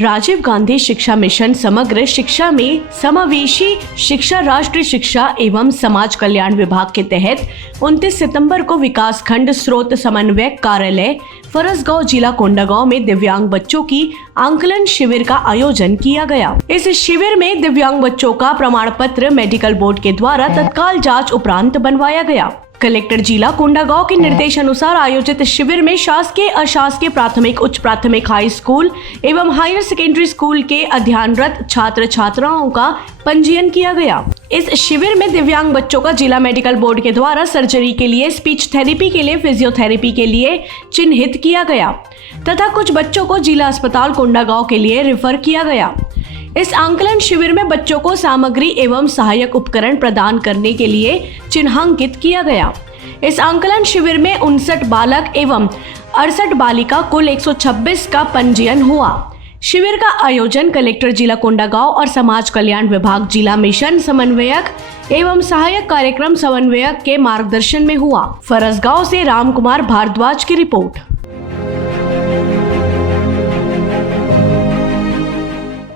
राजीव गांधी शिक्षा मिशन समग्र शिक्षा में समावेशी शिक्षा राष्ट्रीय शिक्षा एवं समाज कल्याण विभाग के तहत 29 सितंबर को विकास खंड स्रोत समन्वयक कार्यालय फरसगांव जिला कोंडागांव में दिव्यांग बच्चों की आंकलन शिविर का आयोजन किया गया। इस शिविर में दिव्यांग बच्चों का प्रमाण पत्र मेडिकल बोर्ड के द्वारा तत्काल जांच उपरांत बनवाया गया। कलेक्टर जिला कोंडागांव के निर्देश अनुसार आयोजित शिविर में शासकीय अशासकीय प्राथमिक उच्च प्राथमिक हाई स्कूल एवं हायर सेकेंडरी स्कूल के अध्ययनरत छात्र छात्राओं का पंजीयन किया गया। इस शिविर में दिव्यांग बच्चों का जिला मेडिकल बोर्ड के द्वारा सर्जरी के लिए, स्पीच थेरेपी के लिए, फिजियोथेरेपी के लिए चिन्हित किया गया तथा कुछ बच्चों को जिला अस्पताल कोंडागांव के लिए रेफर किया गया। इस आंकलन शिविर में बच्चों को सामग्री एवं सहायक उपकरण प्रदान करने के लिए चिन्हांकित किया गया। इस आंकलन शिविर में 59 बालक एवं 68 बालिका कुल 126 का पंजीयन हुआ। शिविर का आयोजन कलेक्टर जिला कोंडागांव और समाज कल्याण विभाग जिला मिशन समन्वयक एवं सहायक कार्यक्रम समन्वयक के मार्गदर्शन में हुआ। फरसगांव से राम कुमार भारद्वाज की रिपोर्ट।